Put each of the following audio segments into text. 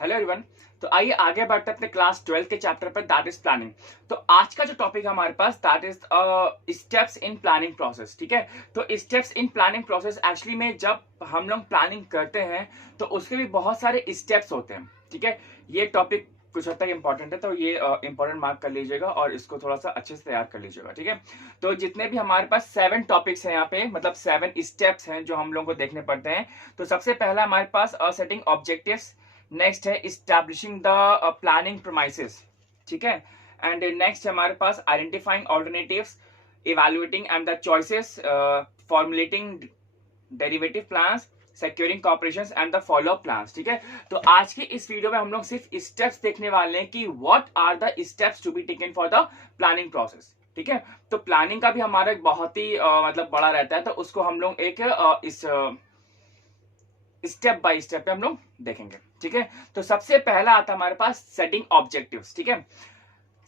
Hello everyone. तो आइए आगे बढ़ते हैं अपने क्लास 12 के चैप्टर पर, दैट इज प्लानिंग। तो आज का जो टॉपिक है हमारे पास that is steps in planning process. ठीक है, तो steps in planning process actually में जब हम लोग प्लानिंग करते हैं तो उसके भी बहुत सारे स्टेप्स होते हैं। ठीक है, ये टॉपिक कुछ हद तक इंपॉर्टेंट है, तो ये इंपॉर्टेंट मार्क कर लीजिएगा और इसको थोड़ा सा अच्छे से तैयार कर लीजिएगा। ठीक है, तो जितने भी हमारे पास 7 टॉपिक्स हैं यहाँ पे, मतलब 7 स्टेप्स हैं जो हम लोगों को देखने पड़ते हैं। तो सबसे पहला हमारे पास सेटिंग ऑब्जेक्टिव्स, नेक्स्ट है इस्टेब्लिशिंग द प्लानिंग प्रोमाइसेस। ठीक है, एंड नेक्स्ट है हमारे पास identifying alternatives, evaluating and the choices, formulating derivative plans, securing cooperations and the follow up plans. ठीक है, तो आज की इस वीडियो में हम लोग सिर्फ स्टेप्स देखने वाले हैं कि what are the steps to be taken for the planning process. ठीक है, तो प्लानिंग का भी हमारा एक बहुत ही मतलब बड़ा रहता है, तो उसको हम लोग एक इस स्टेप बाय स्टेप पे हम लोग देखेंगे। ठीक है, तो सबसे पहला आता है हमारे पास सेटिंग ऑब्जेक्टिव्स। ठीक है,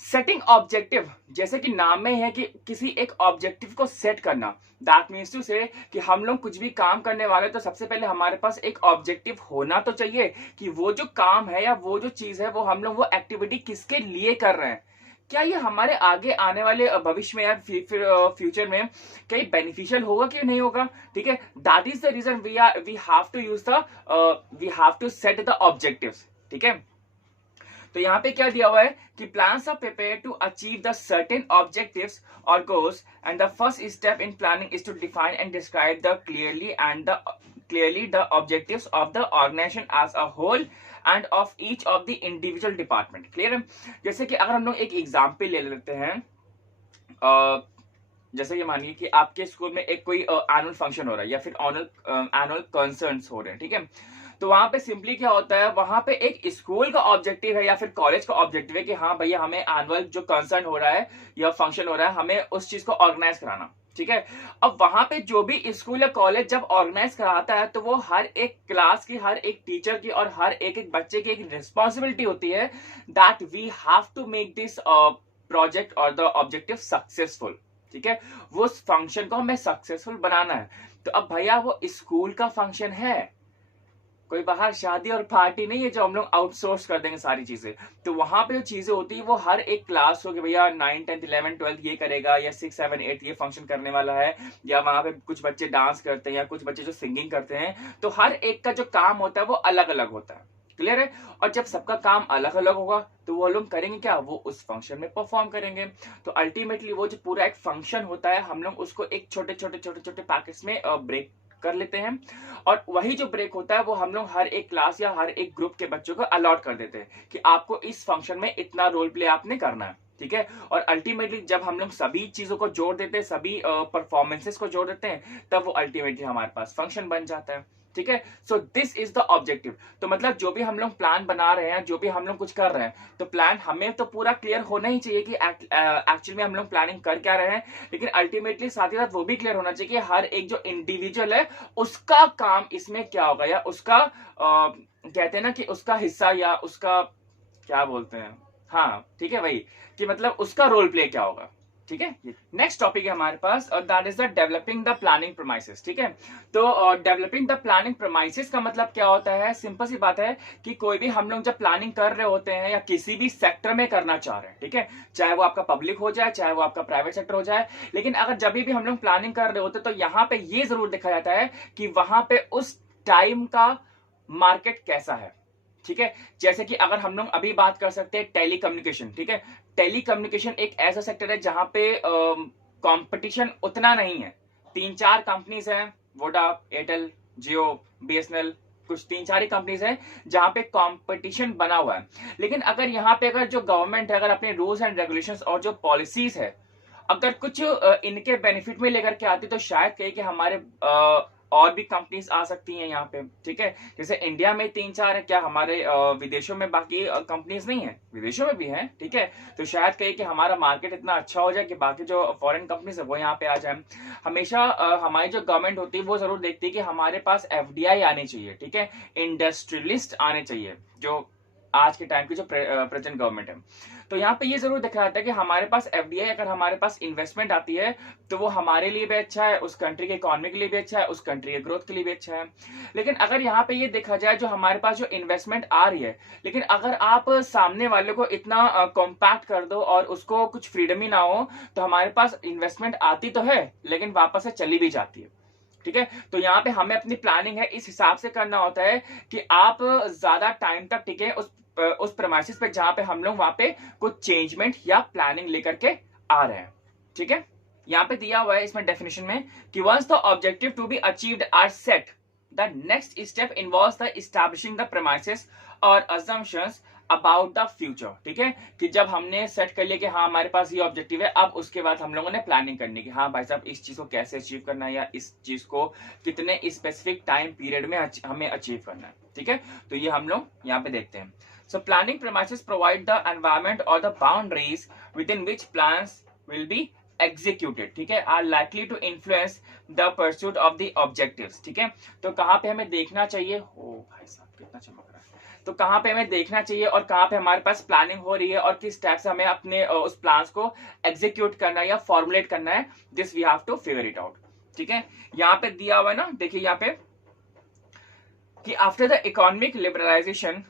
सेटिंग ऑब्जेक्टिव जैसे कि नाम में है कि किसी एक ऑब्जेक्टिव को सेट करना, दैट मीन्स टू से कि हम लोग कुछ भी काम करने वाले तो सबसे पहले हमारे पास एक ऑब्जेक्टिव होना तो चाहिए कि वो जो काम है या वो जो चीज है वो हम लोग वो एक्टिविटी किसके लिए कर रहे हैं। क्या ये हमारे आगे आने वाले भविष्य में या फिर फ्यूचर में कहीं बेनिफिशियल होगा कि नहीं होगा। ठीक है, that is the reason we have to use the we have to set the objectives. ठीक है, तो यहाँ पे क्या दिया हुआ है कि plans are prepare to achieve the certain objectives और goals and the first step in planning is to define and describe the clearly the objectives of the organisation as a whole and of each of the individual department. Clear है, जैसे कि अगर हम लोग एक example ले लेते हैं, जैसे कि मानिए कि आपके स्कूल में एक कोई एनुअल फंक्शन हो रहा है या फिर एनुअल कंसर्न्स हो रहे हैं। ठीक है, तो वहां पे सिंपली क्या होता है, वहां पे एक स्कूल का ऑब्जेक्टिव है या फिर कॉलेज का ऑब्जेक्टिव है कि हाँ भैया हमें एनुअल जो कंसर्न हो रहा है या फंक्शन हो रहा है हमें उस चीज को ऑर्गेनाइज कराना। ठीक है, अब वहां पे जो भी स्कूल या कॉलेज जब ऑर्गेनाइज कराता है तो वो हर एक क्लास की, हर एक टीचर की और हर एक एक बच्चे की एक रिस्पॉन्सिबिलिटी होती है that we have to make this project और द ऑब्जेक्टिव सक्सेसफुल। ठीक है, वो फंक्शन को हमें सक्सेसफुल बनाना है। तो अब भैया वो स्कूल का फंक्शन है, कोई बाहर शादी और पार्टी नहीं है जो हम लोग आउटसोर्स कर देंगे सारी चीजें। तो वहां पे जो चीजें होती है वो हर एक क्लास हो कि भैया 9, 10, 11, 12 ये करेगा या 6, 7, 8 ये फंक्शन करने वाला है, या वहां पे कुछ बच्चे डांस करते हैं या कुछ बच्चे जो सिंगिंग करते हैं। तो हर एक का जो काम होता है वो अलग अलग होता है। क्लियर है, और जब सबका काम अलग अलग होगा तो वो लोग करेंगे क्या, वो उस फंक्शन में परफॉर्म करेंगे। तो अल्टीमेटली वो जो पूरा एक फंक्शन होता है हम लोग उसको एक छोटे छोटे छोटे छोटे पैकेट्स में ब्रेक कर लेते हैं, और वही जो ब्रेक होता है वो हम लोग हर एक क्लास या हर एक ग्रुप के बच्चों को अलॉट कर देते हैं कि आपको इस फंक्शन में इतना रोल प्ले आपने करना है। ठीक है, और अल्टीमेटली जब हम लोग सभी चीजों को जोड़ देते हैं, सभी परफॉर्मेंसेस को जोड़ देते हैं, तब वो अल्टीमेटली हमारे पास फंक्शन बन जाता है। ठीक है, so this is the objective. तो मतलब जो भी हम लोग प्लान बना रहे हैं, जो भी हम लोग कुछ कर रहे हैं, तो प्लान हमें तो पूरा क्लियर होना ही चाहिए कि एक्चुअली में हम लोग प्लानिंग कर क्या रहे हैं, लेकिन अल्टीमेटली साथ ही साथ वो भी क्लियर होना चाहिए कि हर एक जो इंडिविजुअल है उसका काम इसमें क्या होगा, या उसका कहते हैं ना कि उसका हिस्सा या उसका क्या बोलते हैं, हाँ ठीक है वही, कि मतलब उसका रोल प्ले क्या होगा। ठीक है, नेक्स्ट टॉपिक है हमारे पास that is the developing the planning promises. ठीक है, तो डेवलपिंग द प्लानिंग प्रोमाइसेस का मतलब क्या होता है, सिंपल सी बात है कि कोई भी हम लोग जब प्लानिंग कर रहे होते हैं या किसी भी सेक्टर में करना चाह रहे हैं, ठीक है, चाहे वो आपका पब्लिक हो जाए चाहे वो आपका प्राइवेट सेक्टर हो जाए, लेकिन अगर जब भी हम लोग प्लानिंग कर रहे होते हैं तो यहाँ पे ये जरूर देखा जाता है कि वहां पे उस टाइम का मार्केट कैसा है। ठीक है, जैसे कि अगर हम लोग अभी बात कर सकते हैं टेली कम्युनिकेशन। ठीक है, टेली कम्युनिकेशन एक ऐसा सेक्टर है जहां पे कंपटीशन उतना नहीं है, 3-4 कंपनीज हैं, वोडा, एयरटेल, जियो, बीएसएनएल, कुछ 3-4 ही कंपनीज हैं जहां पे कंपटीशन बना हुआ है। लेकिन अगर यहाँ पे अगर जो गवर्नमेंट है, अगर अपने रूल्स एंड रेगुलेशंस और जो पॉलिसीज है अगर कुछ इनके बेनिफिट में लेकर के आती तो शायद कहे कि हमारे और भी कंपनीज आ सकती हैं यहाँ पे। ठीक है, जैसे इंडिया में 3-4 है, क्या हमारे विदेशों में बाकी कंपनीज नहीं है, विदेशों में भी हैं। ठीक है, तो शायद कहे कि हमारा मार्केट इतना अच्छा हो जाए कि बाकी जो फॉरेन कंपनीज है वो यहाँ पे आ जाए। हमेशा हमारी जो गवर्नमेंट होती है वो जरूर देखती है कि हमारे पास एफडीआई आनी चाहिए। ठीक है, इंडस्ट्रियलिस्ट आने चाहिए जो आज के टाइम की जो प्रेजेंट गवर्नमेंट है। तो यहाँ पे ये जरूर देखा जाता है कि हमारे पास एफडीआई अगर हमारे पास इन्वेस्टमेंट आती है तो वो हमारे लिए भी अच्छा है, उस कंट्री के इकोनॉमी के लिए भी अच्छा है, उस कंट्री के ग्रोथ के लिए भी अच्छा है। लेकिन अगर यहाँ पे ये देखा जाए जो हमारे पास जो इन्वेस्टमेंट आ रही है, लेकिन अगर आप सामने वाले को इतना कॉम्पैक्ट कर दो और उसको कुछ फ्रीडम ही ना हो, तो हमारे पास इन्वेस्टमेंट आती तो है लेकिन वापस से चली भी जाती है। ठीक है, तो यहाँ पे हमें अपनी प्लानिंग है इस हिसाब से करना होता है कि आप ज्यादा टाइम तक टिके उस प्रेमाइसिस पे जहां पे हम लोग वहां पे कुछ चेंजमेंट या प्लानिंग लेकर के आ रहे हैं। ठीक है, यहाँ पे दिया हुआ है इसमें डेफिनेशन में कि once the objective to be achieved are set, the next step involves the establishing the premises और असम्पशंस अबाउट द फ्यूचर। ठीक है, कि जब हमने सेट कर लिया कि हाँ हमारे पास ये ऑब्जेक्टिव है, अब उसके बाद हम लोगों ने प्लानिंग करनी कि हाँ भाई साहब इस चीज को कैसे अचीव करना है या इस चीज को कितने स्पेसिफिक टाइम पीरियड में हमें अचीव करना है। ठीक है, तो ये हम लोग यहाँ पे देखते हैं। So planning premises provide the environment or the boundaries within which plans will be executed, ठीक है, are likely to influence the pursuit of the objectives। ठीक है, तो कहाँ पे हमें देखना चाहिए, ओ भाई साहब कितना चमक रहा है, तो कहाँ पे हमें देखना चाहिए और कहाँ पे हमारे पास प्लानिंग हो रही है और किस टाइप से हमें अपने उस प्लान्स को एग्जीक्यूट करना है या फॉर्मुलेट करना है, this we have to figure it out. ठीक है, यहाँ पे दिया हुआ है ना, देखिए यहाँ पे कि after the economic liberalisation,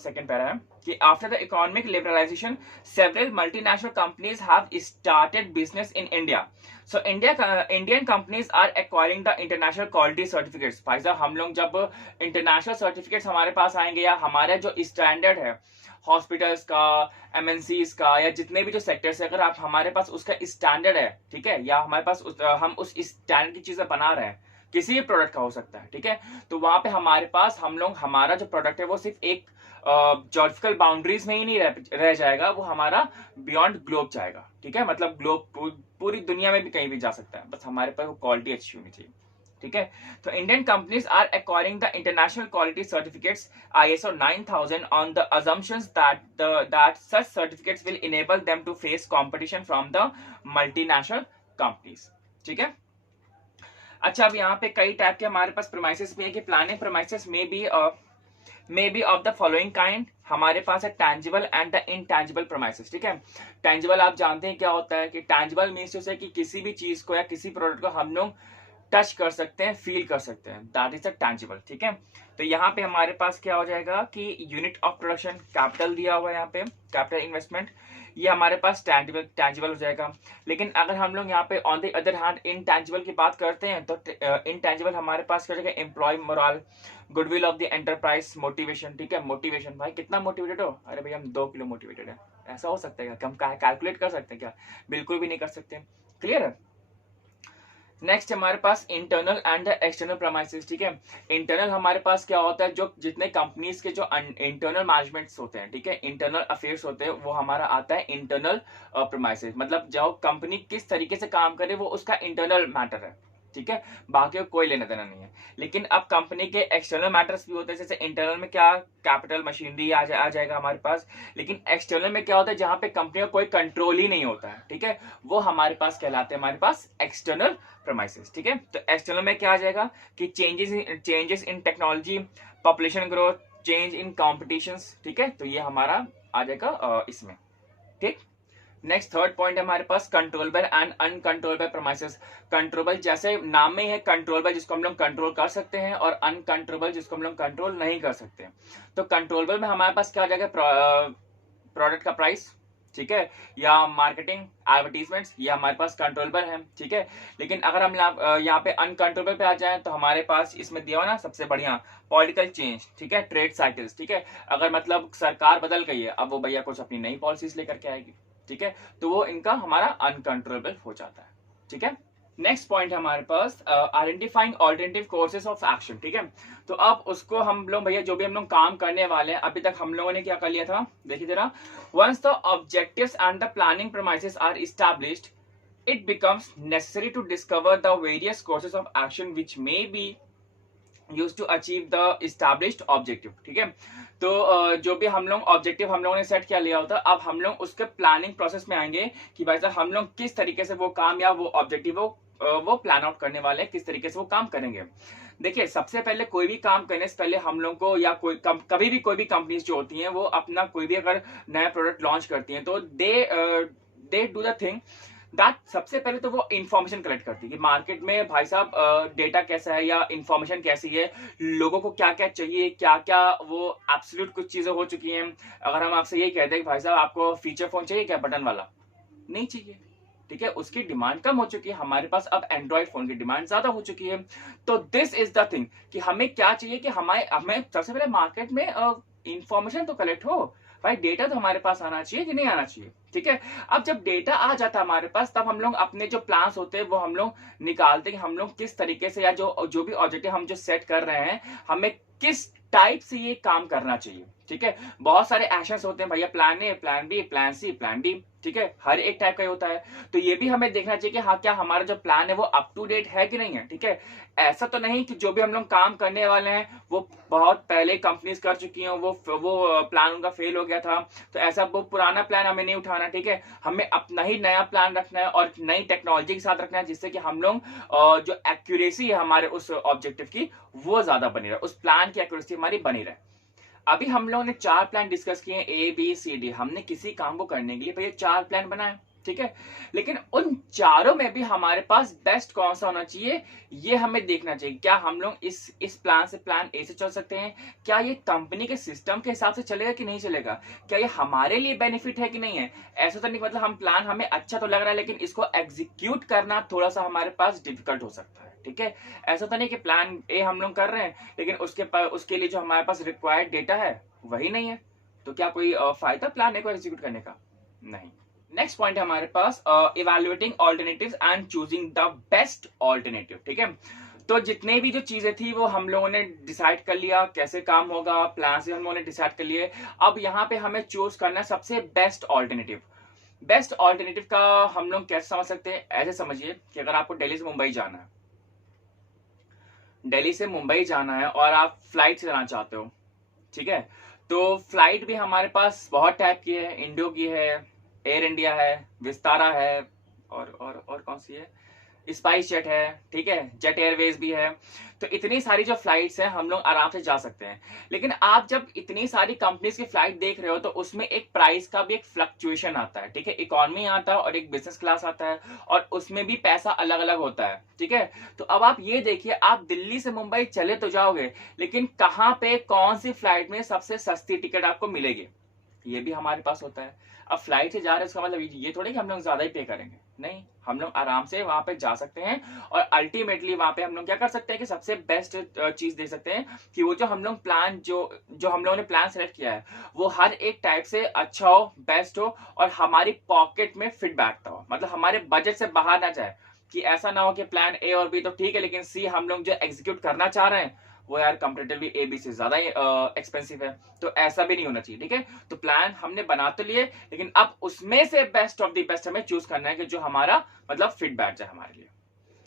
second para है कि after the economic liberalization several multinational companies have started business in India, so Indian companies are acquiring the international quality certificates। भाई साहब हम लोग जब इंटरनेशनल सर्टिफिकेट्स हमारे पास आएंगे या हमारे जो स्टैंडर्ड है हॉस्पिटल्स का, एमएनसीज का या जितने भी जो सेक्टर्स है, अगर आप हमारे पास उसका स्टैंडर्ड है, ठीक है, या हमारे पास हम उस स्टैंडर्ड की चीजें बना रहे हैं, किसी भी प्रोडक्ट का हो सकता है, ठीक है, तो वहां पे हमारे पास हम लोग हमारा जो प्रोडक्ट है वो सिर्फ एक ज्योग्राफिकल बाउंड्रीज में ही नहीं रह जाएगा, वो हमारा बियॉन्ड ग्लोब जाएगा। ठीक है, मतलब ग्लोब पूरी दुनिया में भी कहीं भी जा सकता है, बस हमारे पास वो क्वालिटी अच्छी होनी चाहिए। ठीक है, तो Indian companies are acquiring the international quality certificates ISO 9000 on the assumptions that such certificates will enable them to face competition from the multinational companies। ठीक है, अच्छा अब यहाँ पे कई टाइप के हमारे पास प्रेमाइसेस भी है कि planning premises may be of the following kind. हमारे पास है tangible and the intangible premises. ठीक है, टैंजिबल आप जानते हैं क्या होता है कि टैंजिबल मीन्स जैसे कि किसी भी चीज को या किसी प्रोडक्ट को हम लोग टच कर सकते हैं, फील कर सकते हैं, दैट इज अ टैंजिबल। ठीक है, तो यहाँ पे हमारे पास क्या हो जाएगा कि यूनिट ऑफ प्रोडक्शन कैपिटल दिया हुआ है, यहाँ पे कैपिटल इन्वेस्टमेंट, ये हमारे पास टैंजिबल हो जाएगा। लेकिन अगर हम लोग यहाँ पे on the other hand intangible की बात करते हैं तो इनटैंजिबल हमारे पास क्या हो जाएगा, employee morale, goodwill of the enterprise, motivation. ठीक है, मोटिवेशन भाई कितना मोटिवेटेड हो, अरे भाई हम 2 किलो मोटिवेटेड है, ऐसा हो सकता है क्या, हम कैलकुलेट कर सकते हैं क्या, बिल्कुल भी नहीं कर सकते। क्लियर है, नेक्स्ट हमारे पास इंटरनल एंड एक्सटर्नल प्रेमाइसेस। ठीक है, इंटरनल हमारे पास क्या होता है, जो जितने कंपनीज के जो इंटरनल मैनेजमेंट्स होते हैं, ठीक है, इंटरनल अफेयर्स होते हैं, वो हमारा आता है इंटरनल प्रेमाइसेस, मतलब जो कंपनी किस तरीके से काम करे वो उसका इंटरनल मैटर है। ठीक है, बाकी को कोई लेना देना नहीं है। लेकिन अब कंपनी के एक्सटर्नल मैटर्स भी होते हैं, जैसे इंटरनल में क्या कैपिटल मशीनरी आ जाएगा हमारे पास, लेकिन एक्सटर्नल में क्या होता है जहां पे कंपनी का कोई कंट्रोल ही नहीं होता है, ठीक है, वो हमारे पास कहलाते हैं हमारे पास एक्सटर्नल प्रेमाइसेस। ठीक है, तो एक्सटर्नल में क्या आ जाएगा कि changes in technology, population growth, change in competitions. ठीक है, तो ये हमारा आ जाएगा इसमें। ठीक, नेक्स्ट थर्ड पॉइंट है हमारे पास controllable and uncontrollable premises. Controllable जैसे नाम में ही है, कंट्रोलेबल जिसको हम लोग कंट्रोल कर सकते हैं और अनकंट्रोलेबल जिसको हम लोग कंट्रोल नहीं कर सकते। तो कंट्रोलेबल में हमारे पास क्या आ जाएगा, प्रोडक्ट का प्राइस, ठीक है, या मार्केटिंग एडवर्टीजमेंट्स, ये हमारे पास कंट्रोलेबल है। ठीक है, लेकिन अगर हम यहाँ पे अनकंट्रोलेबल पे आ जाए तो हमारे पास इसमें दिया हुआ ना सबसे बढ़िया पॉलिटिकल चेंज, ठीक है, ट्रेड साइकिल्स। ठीक है, अगर मतलब सरकार बदल गई है, अब वो भैया कुछ अपनी नई पॉलिसीज लेकर के आएगी, ठीक है, तो वो इनका हमारा अनकंट्रोलेबल हो जाता है। ठीक है, नेक्स्ट पॉइंट है हमारे पास identifying alternative courses of action. ठीक है, तो अब उसको हम लोग भैया जो भी हम लोग काम करने वाले हैं, अभी तक हम लोगों ने क्या कर लिया था, देखिए जरा, once the objectives and the planning premises are established, it becomes necessary to discover the various courses of action which may be use to achieve the established objective. ठीक है, तो जो भी हम लोग ऑब्जेक्टिव हम लोगों ने सेट किया लिया होता है, अब हम लोग उसके प्लानिंग प्रोसेस में आएंगे कि भाई साहब हम लोग किस तरीके से वो काम या वो ऑब्जेक्टिव वो प्लान आउट करने वाले हैं, किस तरीके से वो काम करेंगे। देखिए, सबसे पहले कोई भी काम करने से पहले हम लोग को या कभी भी कोई भी कंपनीज जो होती हैं वो अपना कोई भी अगर नया प्रोडक्ट लॉन्च करती हैं तो they do the thing that सबसे पहले तो वो इन्फॉर्मेशन कलेक्ट करती है कि मार्केट में भाई साहब डेटा कैसा है या इन्फॉर्मेशन कैसी है, लोगों को क्या क्या चाहिए, क्या क्या वो एब्सोल्यूट कुछ चीजें हो चुकी हैं। अगर हम आपसे यही कहते हैं कि भाई साहब आपको फीचर फोन चाहिए क्या, बटन वाला, नहीं चाहिए, ठीक है, उसकी डिमांड कम हो चुकी है। हमारे पास अब एंड्रॉइड फोन की डिमांड ज्यादा हो चुकी है। तो दिस इज द थिंग कि हमें क्या चाहिए कि हमें सबसे पहले मार्केट में इंफॉर्मेशन तो कलेक्ट हो, भाई डेटा तो हमारे पास आना चाहिए कि नहीं आना चाहिए, ठीक है। अब जब डेटा आ जाता है हमारे पास तब हम लोग अपने जो प्लान्स होते हैं वो हम लोग निकालते हैं कि हम लोग किस तरीके से या जो भी ऑब्जेक्टिव हम जो सेट कर रहे हैं हमें किस टाइप से ये काम करना चाहिए, ठीक है। बहुत सारे एक्शंस होते हैं भैया, plan A, plan B, plan C, plan D, ठीक है, हर एक टाइप का ही होता है। तो ये भी हमें देखना चाहिए कि हाँ क्या हमारा जो प्लान है वो अप टू डेट है कि नहीं है, ठीक है। ऐसा तो नहीं कि जो भी हम लोग काम करने वाले हैं वो बहुत पहले कंपनीज कर चुकी हैं, वो प्लान उनका फेल हो गया था, तो ऐसा वो पुराना प्लान हमें नहीं उठाना, ठीक है। हमें अपना ही नया प्लान रखना है और नई टेक्नोलॉजी के साथ रखना है जिससे कि हम लोग जो एक्यूरेसी है हमारे उस ऑब्जेक्टिव की वो ज्यादा बनी रहे, उस प्लान की एक्यूरेसी हमारी बनी रहे। अभी हम लोगों ने 4 प्लान डिस्कस किए, ABCD, हमने किसी काम को करने के लिए भैया 4 प्लान बनाए, ठीक है। लेकिन उन चारों में भी हमारे पास बेस्ट कौन सा होना चाहिए ये हमें देखना चाहिए। क्या हम लोग इस प्लान से प्लान ए से चल सकते हैं, क्या ये कंपनी के सिस्टम के हिसाब से चलेगा कि नहीं चलेगा, क्या ये हमारे लिए बेनिफिट है कि नहीं है। ऐसा तो नहीं मतलब हम प्लान हमें अच्छा तो लग रहा है लेकिन इसको एग्जीक्यूट करना थोड़ा सा हमारे पास डिफिकल्ट हो सकता है, ठीक है। ऐसा तो नहीं कि प्लान ए हम लोग कर रहे हैं लेकिन उसके लिए जो हमारे पास रिक्वायर्ड डेटा है वही नहीं है, तो क्या कोई फायदा प्लान ए को एग्जीक्यूट करने का, नहीं। नेक्स्ट पॉइंट है हमारे पास evaluating alternatives and choosing the best alternative, ठीक है। तो जितने भी जो चीजें थी वो हम लोगों ने डिसाइड कर लिया कैसे काम होगा, प्लान से हम लोगों ने डिसाइड कर लिए। अब यहाँ पे हमें चूज करना है सबसे बेस्ट ऑल्टरनेटिव। बेस्ट ऑल्टरनेटिव का हम लोग कैसे समझ सकते हैं, ऐसे समझिए कि अगर आपको दिल्ली से मुंबई जाना है, दिल्ली से मुंबई जाना है और आप फ्लाइट से जाना चाहते हो, ठीक है, तो फ्लाइट भी हमारे पास बहुत टाइप की है, इंडियो की है, एयर इंडिया है, विस्तारा है, और कौन सी है, स्पाइस जेट है, ठीक है, जेट एयरवेज भी है। तो इतनी सारी जो फ्लाइट्स हैं हम लोग आराम से जा सकते हैं। लेकिन आप जब इतनी सारी कंपनीज की फ्लाइट देख रहे हो तो उसमें एक प्राइस का भी एक फ्लक्चुएशन आता है, ठीक है। इकोनॉमी आता है और एक बिजनेस क्लास आता है और उसमें भी पैसा अलग अलग होता है, ठीक है। तो अब आप ये देखिए, आप दिल्ली से मुंबई चले तो जाओगे लेकिन कहाँ पे कौन सी फ्लाइट में सबसे सस्ती टिकट आपको मिलेगी ये भी हमारे पास होता है। अब फ्लाइट से जा रहे हैं इसका मतलब ये थोड़ी कि हम लोग ज्यादा ही पे करेंगे, नहीं, हम लोग आराम से वहां पे जा सकते हैं और अल्टीमेटली वहां पे हम लोग क्या कर सकते हैं कि सबसे बेस्ट चीज देख सकते हैं कि वो जो हम लोग प्लान जो हम लोगों ने प्लान सेलेक्ट किया है वो हर एक टाइप से अच्छा हो, बेस्ट हो और हमारी पॉकेट में फिट बैठता हो, मतलब हमारे बजट से बाहर ना जाए। कि ऐसा ना हो कि प्लान ए और बी तो ठीक है लेकिन सी हम लोग जो एग्जीक्यूट करना चाह रहे हैं वो यार कंपेरेटिवली ए बी से ज्यादा एक्सपेंसिव है, तो ऐसा भी नहीं होना चाहिए, ठीक है। तो प्लान हमने बना तो लिए लेकिन अब उसमें से बेस्ट ऑफ द बेस्ट हमें चूज करना है कि जो हमारा मतलब फिट बैठ जाए हमारे लिए।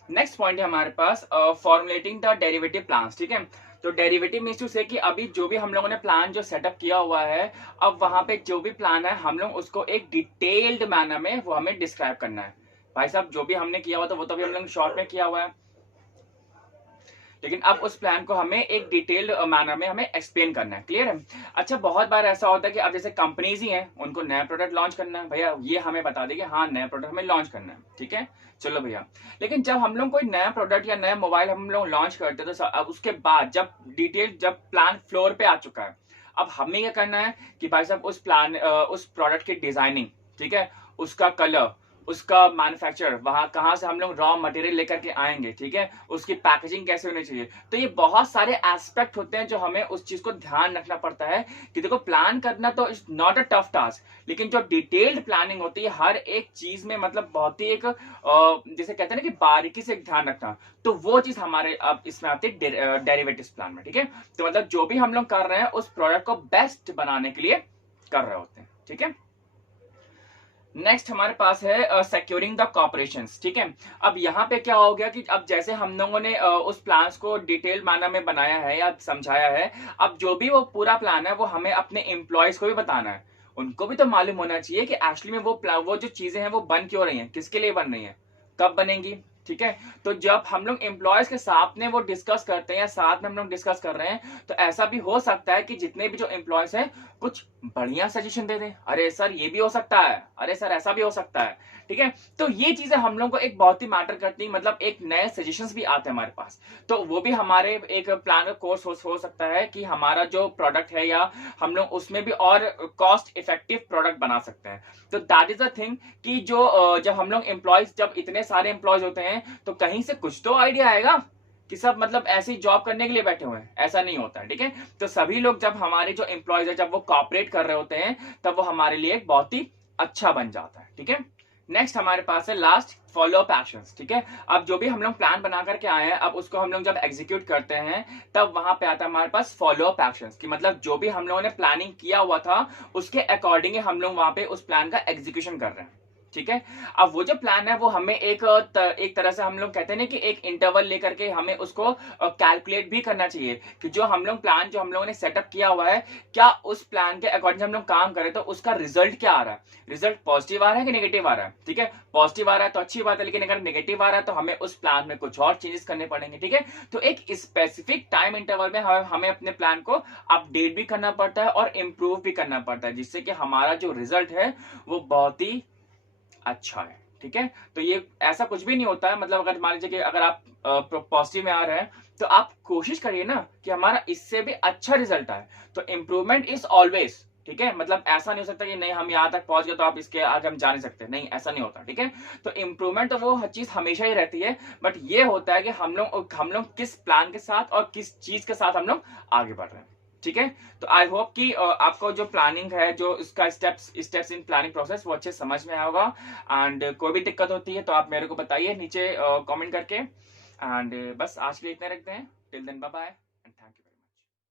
नेक्स्ट पॉइंट है हमारे पास फॉर्मुलेटिंग द डेरिवेटिव प्लान्स, ठीक है। तो डेरिवेटिव मींस टू से कि अभी जो भी हम लोगों ने प्लान जो सेटअप किया हुआ है अब वहां पे जो भी प्लान है हम लोग उसको एक डिटेल्ड मैनर में वो हमें डिस्क्राइब करना है। भाई साहब जो भी हमने किया हुआ था वो तो भी हम लोग शॉर्ट में किया हुआ है लेकिन अब उस प्लान को हमें एक डिटेल्ड मैनर में हमें एक्सप्लेन करना है, क्लियर है। अच्छा, बहुत बार ऐसा होता है कि अब जैसे कंपनीज ही हैं उनको नया प्रोडक्ट लॉन्च करना है, भैया ये हमें बता देंगे हाँ नया प्रोडक्ट हमें लॉन्च करना है, ठीक है, चलो भैया। लेकिन जब हम लोग कोई नया प्रोडक्ट या नया मोबाइल हम लोग लॉन्च करते हैं तो अब उसके बाद जब प्लान फ्लोर पे आ चुका है अब हमें क्या करना है कि भाई साहब उस प्रोडक्ट की डिजाइनिंग, ठीक है, उसका कलर, उसका मैन्युफैक्चर, वहां कहां से हम लोग रॉ मटेरियल लेकर के आएंगे, ठीक है, उसकी पैकेजिंग कैसे होनी चाहिए। तो ये बहुत सारे एस्पेक्ट होते हैं जो हमें उस चीज को ध्यान रखना पड़ता है कि देखो प्लान करना तो it's not a tough task लेकिन जो डिटेल्ड प्लानिंग होती है हर एक चीज में मतलब बहुत ही एक जैसे कहते हैं ना कि बारीकी से ध्यान रखना, तो वो चीज हमारे अब इसमें आती है डेरिवेटिव्स प्लान में, ठीक है। तो मतलब जो भी हम लोग कर रहे हैं उस प्रोडक्ट को बेस्ट बनाने के लिए कर रहे होते हैं, ठीक है। नेक्स्ट हमारे पास है सिक्योरिंग द कॉपरेशंस, ठीक है। अब यहाँ पे क्या हो गया कि अब जैसे हम लोगों ने उस प्लान्स को डिटेल मैनर में बनाया है या समझाया है, अब जो भी वो पूरा प्लान है वो हमें अपने एम्प्लॉयज को भी बताना है, उनको भी तो मालूम होना चाहिए कि एक्चुअली में वो जो चीजें हैं वो बन क्यों रही हैं, किसके लिए बन रही हैं, कब बनेंगी, ठीक है। तो जब हम लोग एम्प्लॉयज के साथ में वो डिस्कस करते हैं या साथ में हम लोग डिस्कस कर रहे हैं, तो ऐसा भी हो सकता है कि जितने भी जो एम्प्लॉयज हैं कुछ बढ़िया सजेशन दे दें, अरे सर ये भी हो सकता है, अरे सर ऐसा भी हो सकता है, ठीक है। तो ये चीजें हम लोग को एक बहुत ही मैटर करती है, मतलब एक नए सजेशंस भी आते हैं हमारे पास, तो वो भी हमारे एक प्लान का कोर्स हो सकता है कि हमारा जो प्रोडक्ट है या हम लोग उसमें भी और कॉस्ट इफेक्टिव प्रोडक्ट बना सकते हैं। तो दैट इज द थिंग कि जो जब हम लोग एम्प्लॉयज, जब इतने सारे एम्प्लॉयज होते हैं तो कहीं से कुछ तो आइडिया आएगा कि सब मतलब ऐसे ही जॉब करने के लिए बैठे हुए हैं, ऐसा नहीं होता है, ठीक है। तो सभी लोग, जब हमारे जो एम्प्लॉयज है जब वो कॉपरेट कर रहे होते हैं, तब वो हमारे लिए एक बहुत ही अच्छा बन जाता है, ठीक है। नेक्स्ट हमारे पास है लास्ट, फॉलो अप एक्शंस, ठीक है। अब जो भी हम लोग प्लान बना करके आए हैं, अब उसको हम लोग जब एग्जीक्यूट करते हैं, तब वहां पे आता है हमारे पास फॉलो अप एक्शंस, कि मतलब जो भी हम लोगों ने प्लानिंग किया हुआ था उसके अकॉर्डिंग हम लोग वहां पे उस प्लान का एग्जीक्यूशन कर रहे हैं, ठीक है। अब वो जो प्लान है वो हमें एक तरह से हम लोग कहते हैं ना कि एक इंटरवल लेकर के हमें उसको कैलकुलेट भी करना चाहिए कि जो हम लोग प्लान जो हम लोगों ने सेटअप किया हुआ है, क्या उस प्लान के अकॉर्डिंग हम लोग काम करें तो उसका रिजल्ट क्या आ रहा है, रिजल्ट पॉजिटिव आ रहा है कि नेगेटिव आ रहा है, ठीक है। पॉजिटिव आ रहा है तो अच्छी बात है, लेकिन अगर नेगेटिव आ रहा है तो हमें उस प्लान में कुछ और चेंजेस करने पड़ेंगे, ठीक है। तो एक स्पेसिफिक टाइम इंटरवल में हमें अपने प्लान को अपडेट भी करना पड़ता है और इम्प्रूव भी करना पड़ता है, जिससे कि हमारा जो रिजल्ट है वो बहुत ही अच्छा है, ठीक है। तो ये ऐसा कुछ भी नहीं होता है, मतलब अगर मान लीजिए कि अगर आप पॉजिटिव में आ रहे हैं तो आप कोशिश करिए ना कि हमारा इससे भी अच्छा रिजल्ट आए। तो इंप्रूवमेंट इज ऑलवेज, ठीक है। मतलब ऐसा नहीं हो सकता कि नहीं हम यहां तक पहुंच गए तो आप इसके आगे हम जा नहीं सकते, नहीं ऐसा नहीं होता, ठीक है। तो इंप्रूवमेंट तो वो हर चीज हमेशा ही रहती है, बट ये होता है कि हम लोग किस प्लान के साथ और किस चीज के साथ हम लोग आगे बढ़ रहे हैं, ठीक है। तो आई होप कि आपको जो प्लानिंग है, जो इसका स्टेप्स इन प्लानिंग प्रोसेस, वो अच्छे समझ में आया होगा। एंड कोई भी दिक्कत होती है तो आप मेरे को बताइए नीचे कमेंट करके। एंड बस आज के लिए इतना रखते हैं, टिल देन बाय बाय।